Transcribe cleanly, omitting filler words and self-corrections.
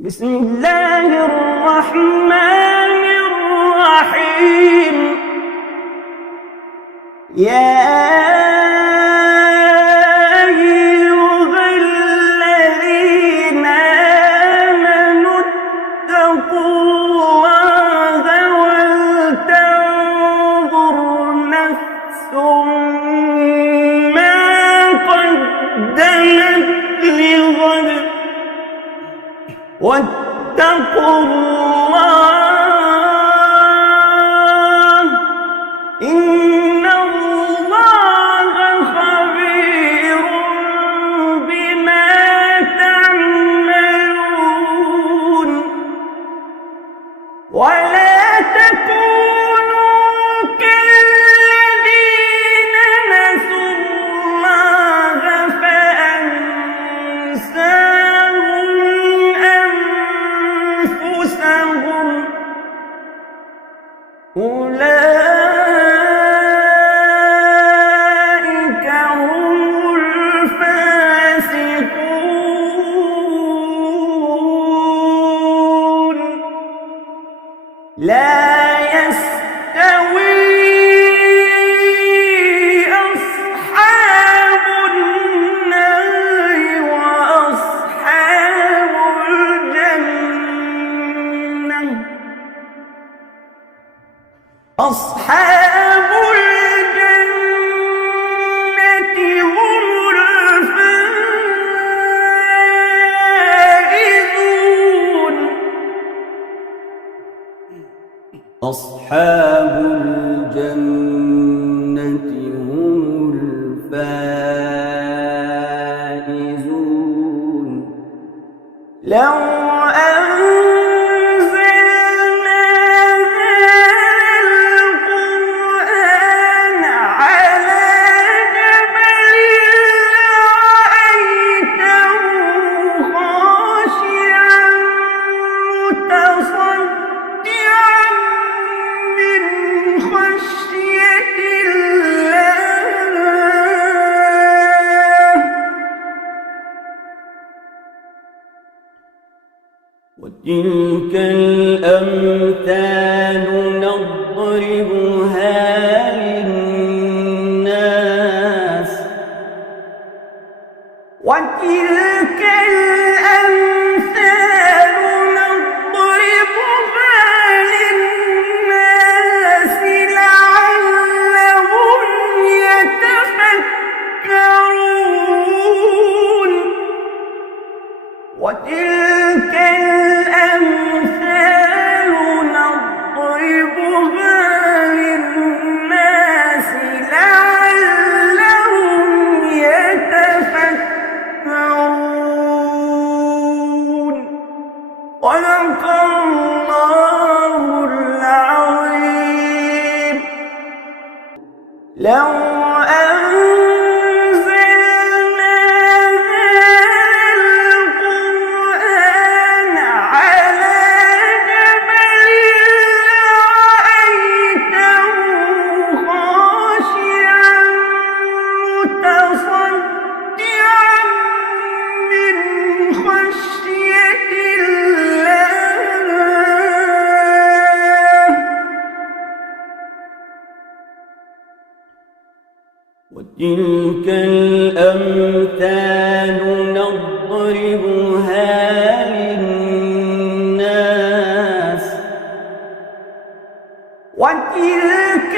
بسم الله الرحمن الرحيم. يا أيها الذين آمنوا اتقوا الله ولتنظر نفس ما قدمت لغد واتقوا الله إن الله خبير بما تعملون. ولا تكونوا كالذين نسوا الله فأنساهم أنفسهم أولئك هم الفاسقون. لا يستوي أصحاب النار وأصحاب الجنة. أصحاب الجنة هم الفائزون. أصحاب الجنة هم الفائزون. لو أنزلنا هذا القرآن على جبل لرأيته خاشعا متصدعا من خشية الله. وتلك الأمثال نضربها للناس. وتلك الأمثال نضربها للناس لعلهم يتفكرون. وتلك الأمثال نضربها للناس لعلهم يتفكرون. صدق الله العظيم. لو أنزلنا هذا القرآن على جبل لرأيته خاشعا متصدعا من خشية الله. وتلك الأمثال نضربها للناس. وتلك